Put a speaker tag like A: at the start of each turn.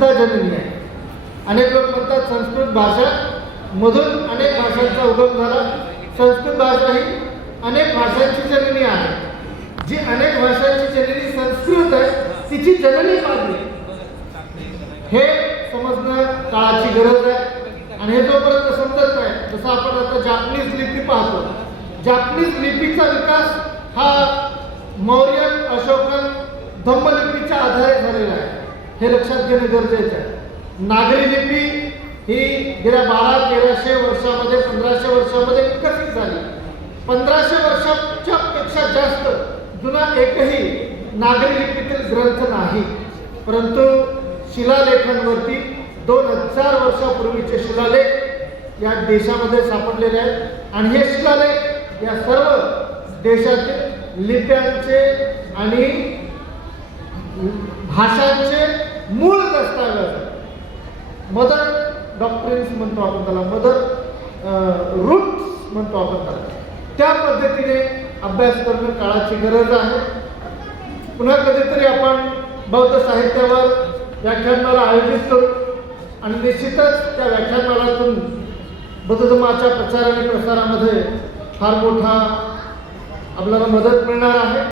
A: जननी आहे. अनेक लोक म्हणतात संस्कृत भाषा मधून अनेक भाषांचा उगम झाला. संस्कृत भाषा ही अनेक भाषांची जननी आहे. जी अनेक भाषांची जननी संस्कृत आहे तिची जननी पाहिजे हे समजणं काळाची गरज आहे. आणि हे जोपर्यंत समजत नाही जसं आपण आता जापनीज लिपी पाहतो. जापनीज लिपीचा विकास हा मौर्य अशोकन धम्मलिपीच्या आधारे झालेला आहे. हे लक्षात घेणे गरजेचं आहे. नागरी लिपी ही गेल्या बारा तेराशे वर्षामध्ये पंधराशे वर्षामध्ये विकसित झाली. पंधराशे वर्षाच्या पेक्षा जास्त जुना एकही नागरी लिपीतील ग्रंथ नाही. परंतु शिलालेखांवरती दोन हजार वर्षापूर्वीचे शिलालेख या देशामध्ये सापडलेले आहेत. आणि हे शिलालेख या सर्व देशातील लिप्यांचे आणि भाषांचे मूळ दस्तावेज आहेत मदर डॉक्टरीन्स म्हणतो आपण त्याला. मदर रूट्स म्हणतो आपण त्याला. त्या पद्धतीने अभ्यास करणं काळाची गरज आहे. पुन्हा कधीतरी आपण बौद्ध साहित्यावर व्याख्यानमाला आयोजित करू. आणि निश्चितच त्या व्याख्यानमालातून बौद्ध धर्माच्या प्रचार आणि प्रसारामध्ये फार मोठा आपल्याला मदत मिळणार आहे.